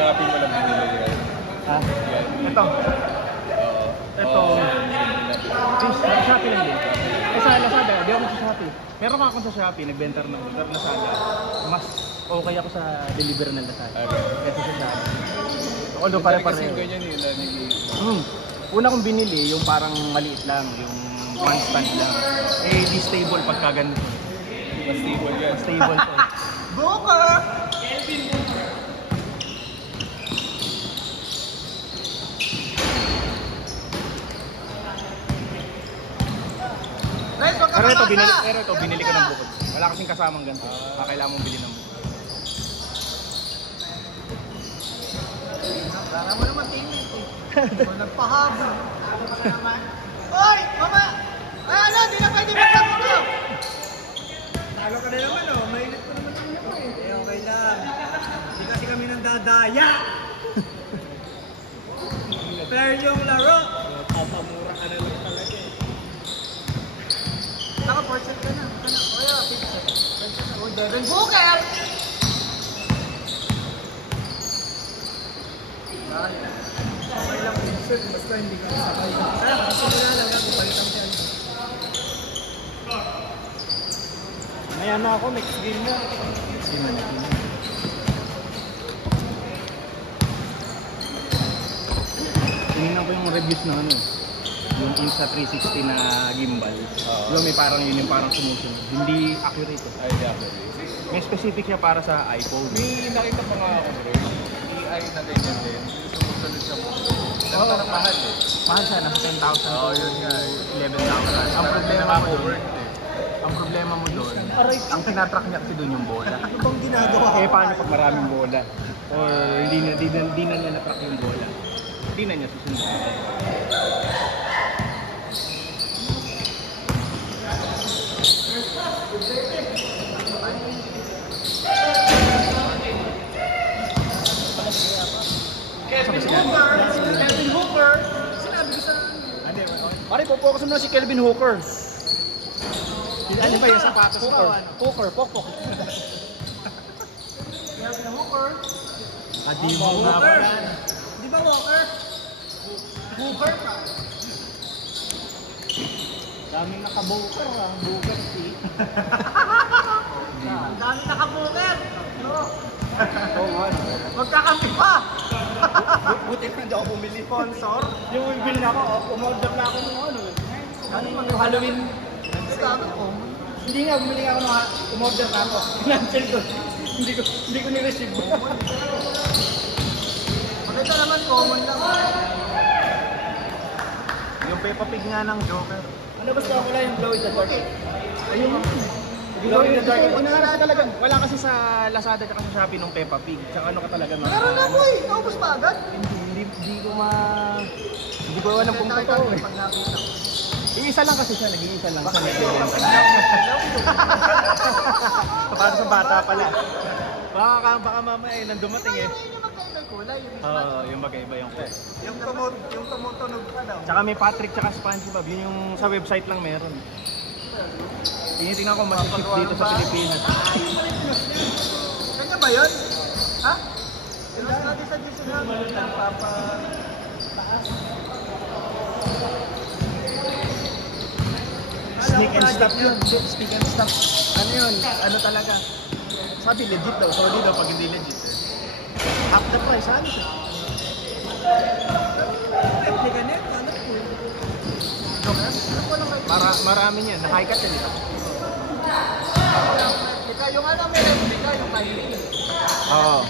Shopee mo lang binili yan. Ha? Ito. Ito. Sa Shopee lang din. Eh sa Lazada, di ako sa Shopee. Meron ka akong sa Shopee, nagbenta rin ako. Pero Lazada, mas okay ako sa deliver ng Lazada. Ito sa Shopee. Although pare-pareho. Kasi ganyan yun, una kong binili, yung parang maliit lang, yung one stand lang. Eh, di stable pagka ganito. mas stable yan. Stable to. Booker! Pero ito, binili ko ng bukod. Wala kasing kasamang ganito. Kailangan mong bilhin ng bukod. Wala mo naman tingin eh. Nagpahabol. Hoy! Mama! Ay ano, di na pwede magkabulo! Talo ka na naman oh, mainit ko naman ang mo eh. Okay lang. Hindi kasi kami nang dadaya. Fair yung laro. Papamura ka na lang talaga eh. Naka-portion ka na. O yun, o Devin Booker! Okay lang insert, basta hindi ka masakay. Kaya kasi wala lang ako, palitan siya. Maya na ako, next game na. Tinignan ko yung reviews ng ano, yung Insta360 na gimbal. Yung may parang yun yung parang sumusunod. Hindi accurate. Ay, hindi accurate. May specific siya para sa iPhone. May nakita pa nga ako bro. AI na ganyan din. Sumusunod siya mo. Pero parang mahal eh. Mahal siya, nasa 10,000 Oo, yun nga eh. 11,000. Ang problema mo doon, ang tinatrack niya kasi doon yung bola. Ano bang ginagawa? Eh paano pag maraming bola? Or hindi na niya na-track yung bola? Hindi na niya susunod. Kelvin Hooker! Sinabi ko sa... Pare, focus mo na si Kelvin Hooker. Ano ba yung sapatos ko? Hooker, pokpok. Kelvin Hooker! Adi mo nga ba yan? Di ba Walker? Hooker ka? Daming naka-Booker ah. Booker si. Ang dami naka-Booker! No? Oo nga. Magkakampi pa! Buti na hindi ako bumili. Sponsor? Yung bumili na ako, umorder na ako ng ano. Yung Halloween. Sabi ko, Hindi nga, bumili ako ng umorder na ako. Cancel ko. Hindi ko ni-receive. maganda naman common lang. Yung Peppa Pig nga ng Joker. Ano ba sa wala yung glow in the dark? Ayun. Glow in the dark. Inahanap ko talaga. Wala kasi sa Lazada at sa Shopee ng Peppa Pig. Tsaka ano ka talaga. Meron na po eh! Naubos pa agad? Hindi ko alam kung totoo eh. Pag nakita ko. Iisa lang kasi siya. Nag-iisa lang siya. Para sa bata pala. Baka mamaya eh, nang dumating eh. Yung magkaiba kulay. Oo, yung magkaiba yung kulay. Yung tumutunog pa daw. Tsaka may Patrick tsaka SpongeBob. Yun yung sa website lang meron. Tinitingnan ko mas cheap dito sa Pilipinas. Kanya ba yun? Ha? Ilas natin sa Jason namin. Nagpapataas. Sneak and stop yun. Sneak and stop. Ano yun? Ano talaga? Sabi legit daw. Sorry daw pag hindi legit. Half the price. Ano siya? Replica net? Ano po? Marami niyan. Na-high cut yan. Replica yung ano may replica yung Kylie. Oo.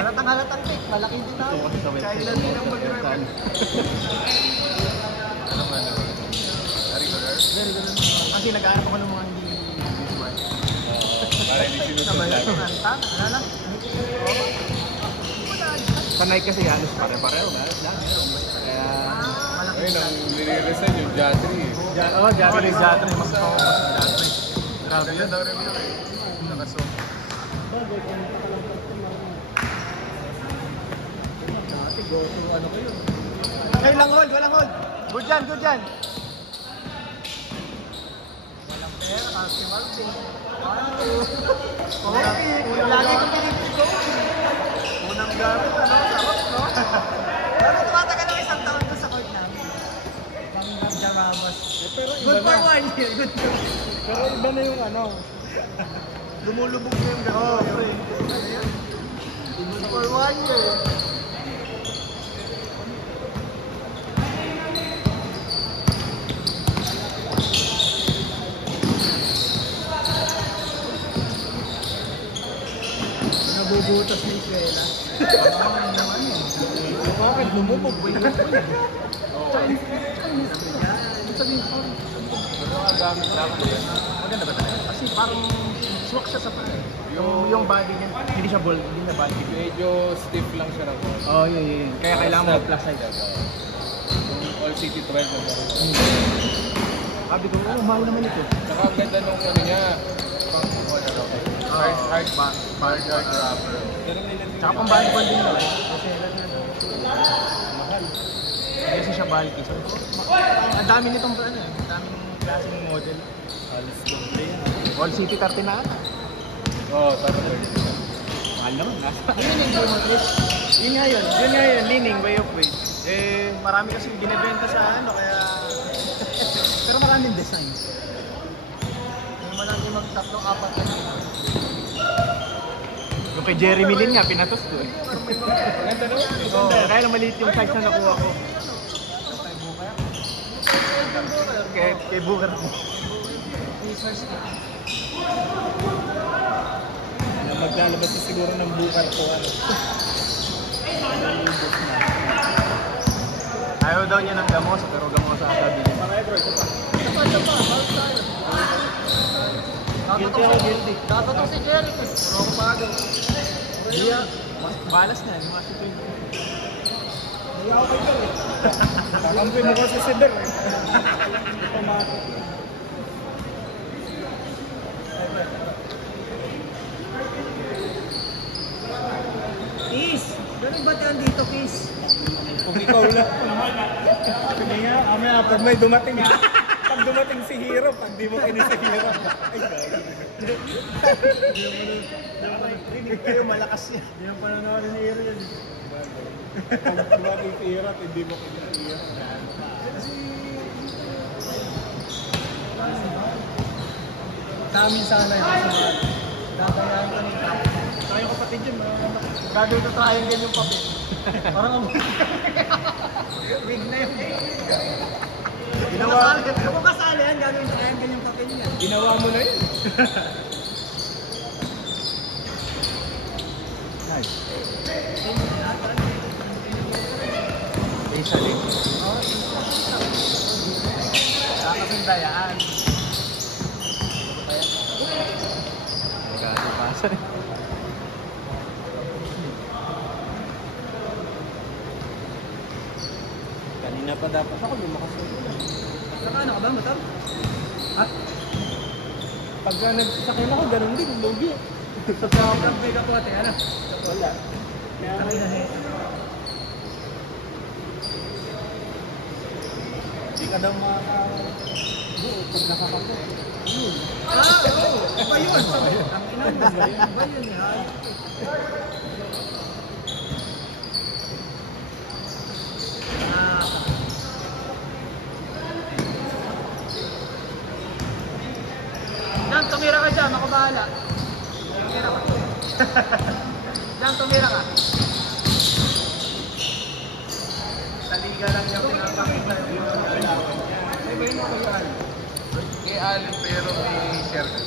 Halatang cake. Malaking din ako. Kasi sa website. Kailan din ang mag-replica. Ano man naman? Regular? Very good. Kasi nag-aarap ako ng mga hindi visual. Para hindi sinusunod Sabay lang lagi. yung kanta. Ano lang? Sa Nike kasi halos pare-pareho. Kaya... Ayun, ang nire-resign yung Jatri eh. Jatri. Mas ako Jatri. Grabe Ganda yun. daw review eh. Nakasok. Okay lang hold, walang hold. Good yan, good yan. Walang pera, kasi Martin. Lagi ko pinipito. Unang gamit, ano? Sarap, no? Pero tumatagal ng isang taon ko sa court namin. Bang Jaramas. Pero Good for 1 year, good for Pero iba na yung ano. Lumulubog na yung gano'n. Oo, pre. Ano yan? Good for 1 year. Nabubutas ni Isela. Bakit lumubog? Pero ang gamit lang yan. Maganda ba talaga? Kasi parang swak siya sa paa. Yung body niya, hindi siya ball, hindi na body. Medyo stiff lang siya ng ball. Oo, yun. Kaya kailangan mo plus size. Yung All City 12 na meron. Sabi ko, mahal naman ito. Saka ang ganda nung ano niya. Pang hard rubber. Tsaka pang volleyball din naman. Mahal. Kasi siya bulky. So, ang dami nitong ano, ang daming klaseng model. All City 30 na ata. Oo, tama ba yun? Mahal naman. Yun nga yun, leaning, way of weight. Eh, marami kasi binibenta sa ano, kaya... Pero maraming design. Yung malaki mag-tatlong apat na nila. Yung kay Jeremy Lin nga, pinatos ko eh. Maganda naman. Oo, kaya lang maliit yung size na nakuha ko. Kay Booker. Research na. Maglalabas siya siguro ng Booker ko ano. Ayaw daw niya ng gamos, pero gamos ata bilhin. Guilty ako, guilty. Datatok si Jerry. Pero ako pagod. Hindi mas balas na, yung mga si Twin. Hindi ako kay Jerry. Kakampi mo kasi si Ber eh. Kiss! Ganun ba yan dito, Kiss? Kung ikaw lang. Sige nga, amaya pag may dumating ha. Pag dumating si Hero, pag di mo kinis si Hero. Ay, Rinig kayo, malakas yan. Hindi ang pananawa ni Hero yun. Pag dumating si Hero, hindi mo kinis si Hero. Namin sana yun. Dadayan ka nito. Tayo kapatid yun. Gagawin ko triangle yung papel. Parang ang... Wig na yun. Ginawa- Kung kasali yan, gagawin triangle yung papel niya. Ginawa mo na yun. Nice. Isa din. Kakasindayaan. Magkakapasa rin. Kanina pa dapat ako lumakas na yun. Ano ka ba, motor? Ha? Pagka nagsasakyan ako, ganun din, lugi. Sa pagkakang mega po ate, ano? Wala. Kaya na eh. Hindi ka daw makaka-buo pag nakakapo. Oo. Iba yun. Ang ina mo. Iba yun yan. Jan, tumira ka dyan. Ako bahala. Tumira ka. Jan, tumira ka. Taliga lang yung pinapakita yung Iba yun kay Allen. Kay Allen pero may share ka.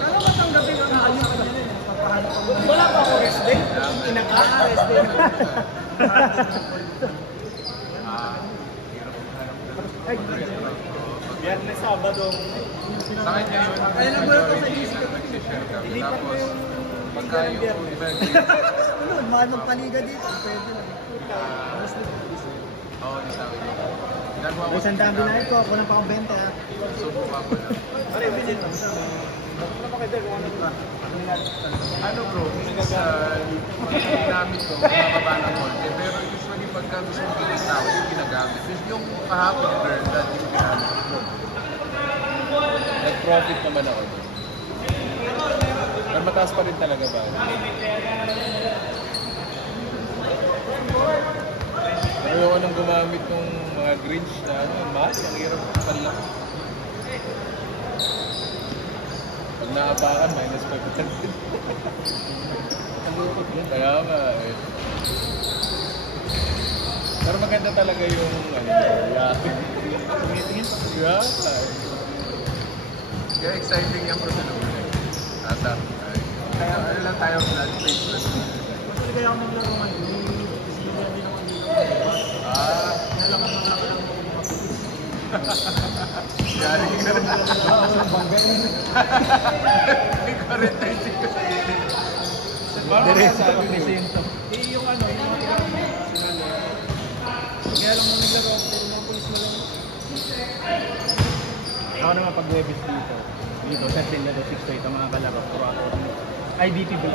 ano ba tanggapin ang ayun ka nila? Papahanap ako. Wala pa ako rest day. Inaka-arrest din. Biyernes, Sabado. Sa kanya yun. Kaya nagulat ko sa isip. Nag-share kami. Ilipat ko Tapos, yung pagka yung Ano, mahal magpaliga dito. Pwede lang. Oo, isa ko. Ginagawa ko. May sandaan binayad ko, kulang pa akong 20 ah. Subukan ko lang. Pare, bilhin mo siya. Ano bro, minsan, ginamit ko, mababa ng konti. Pero usually pagka gusto mong bilis na ako, yung ginagamit. Yung kahapon girl, that yung ginamit ko. Nag-profit naman ako. Pero mataas pa rin talaga ba? Ayoko nang gumamit ng mga Grinch na ano, mask, ang hirap pala. Pag naapakan, minus 5%. Kaya nga eh. Pero maganda talaga yung ano, tumitingin pa. Yeah. Kaya exciting yung procedure. Ata. Kaya ano lang tayo blood face na. Kasi kaya ako maglaro man. Kasi hindi naman dito. Alam mo na lang ako Yari ka rin. Ikaw rin tayo ko sa dili. Diretso pag may sento. yung ano, yung mga sinalo. Kaya lang nung naglaro ako, puro mga pulis na lang. Ako naman pag Webis dito. Dito, set din na 6 to 8 ang mga kalabak. Puro ako. IDP ba?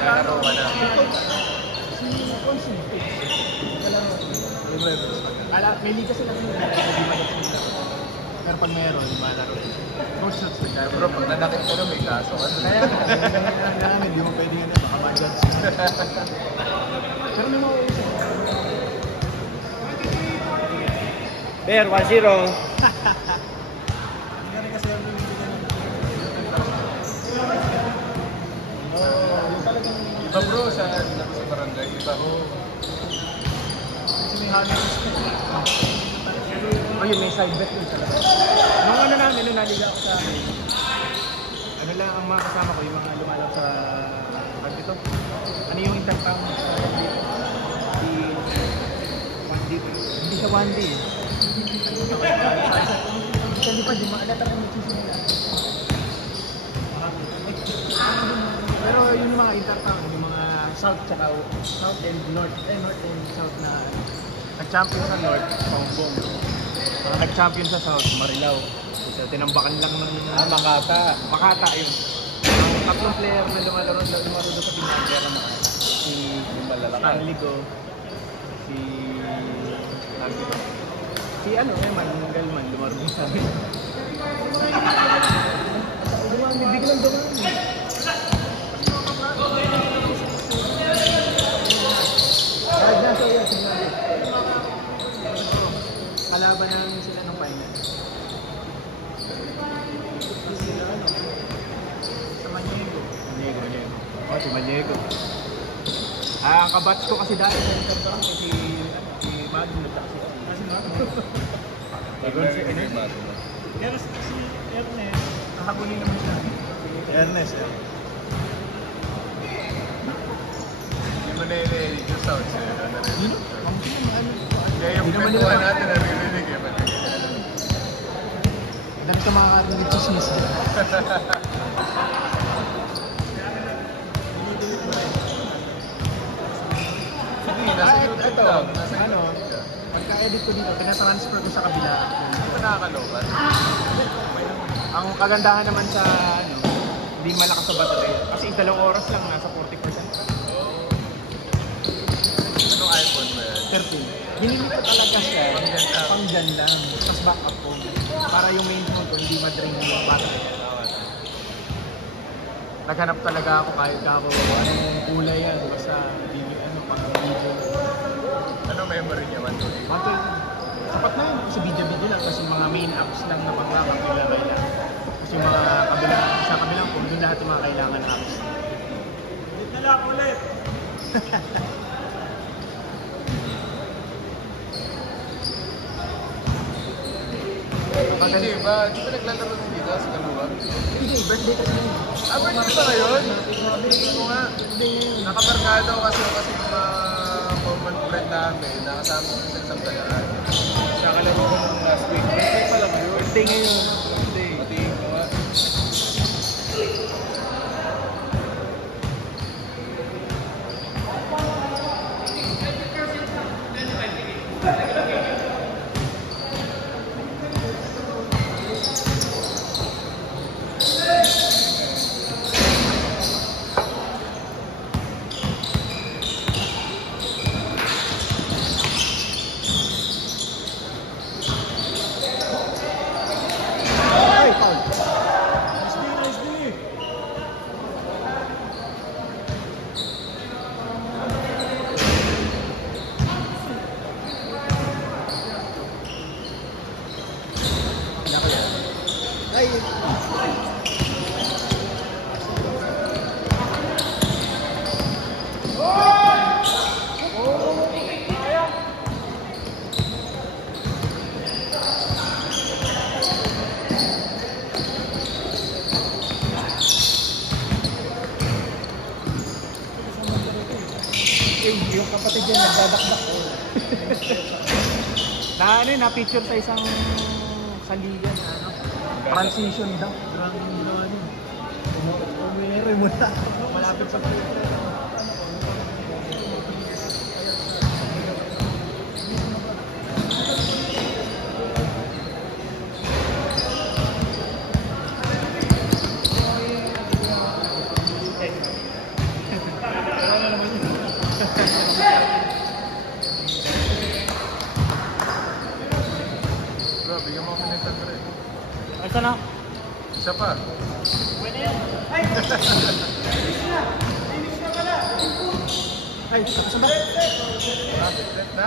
Laro ka na. Si Consul. Yung Webis pa ka. May liga sila kung hindi malapit sila. Pero pag mayroon, malaro. No shots na Kaya bro, pag nanakit ka na may kaso ka. Kaya namin, hindi mo pwede yun. Baka ma-judge. Pero may mauusap. Bear, 1-0. Hindi kasi yung bibigyan ng Iba bro, sa barangay, iba ko. kasi may hangin. Oh, yun, may side bet yun talaga. Nung ano namin, nung naliga ako sa ano lang ang mga kasama ko, yung mga lumalap sa pag ito. Ano yung intertown sa di 1D. Hindi siya 1D. Hindi pa, di maalata kung magsisimula. Pero yung mga intertown, yung mga south tsaka south and north south na Nag-champion sa North, Paumbong. Nag-champion sa South, Marilao. So, tinambakan lang ng Makata. Makata yun. Ang tatlong player na lumaro doon sa Pinagera na si Stanley Go, si ano, Eman, yung Galman, lumaro din sa amin. may biglang daw kalaban namin sila ng final. Sila ano? Sa Maniego. Maniego. Oh, si Maniego. Ang kabatch ko kasi dati sa Intertown si Magno at si Pero si Ernest, kahabunin naman siya. Ernest. Hindi mo na-edit yung sounds eh. Yun? Ang ano? Kaya yung Hindi naman kwentuhan nila- natin naririnig eh. Ba't hindi ka alam? Dami ka makakarinig ng chismis dyan. Sige, nasa YouTube lang. Nasa Ano, YouTube lang. pagka-edit ko dito, pinatransfer ko sa kabila. Hindi pa nakakalobat. Ang kagandahan naman sa ano, hindi malakas sa battery. Kasi 2 oras lang, nasa 40%. Anong iPhone ba yan? 13. Hinili ko talaga siya. Pang dyan lang. Tapos backup ko. Para yung main phone ko, hindi ma-drain yung battery. Naghanap talaga ako kahit ako anong kulay yan. Basta ano, pang video. Anong memory niya? 128? Sapat na yun. Kasi video-video lang. Kasi mga main apps lang na pang-rapper kailangan lang. Kasi yung mga sa kabilang phone, yun lahat yung mga kailangan apps. Ulit na lang ulit! Hindi ba? Di ba naglalaro din dito sa Kaluwag? Hindi, birthday kasi yun. Birthday ba ngayon? Sabi ko nga. Nakabarkado kasi yung mga common friend namin. Nakasama ko sa isang tagaan. Nakalaro ko nung last week. Birthday pala ngayon. Birthday ngayon. Birthday. Patingin ko nga. Yung kapatid niya nagdadakdak. Na-picture sa isang saligan na ano. Transition daw. Maraming ginawa niyo. Umiri mo na. Malapit sa Twitter. Bro, bigyan mo ako ng sandre. Ay, sana? Isa pa. Ay, saan ba? Rapid set na.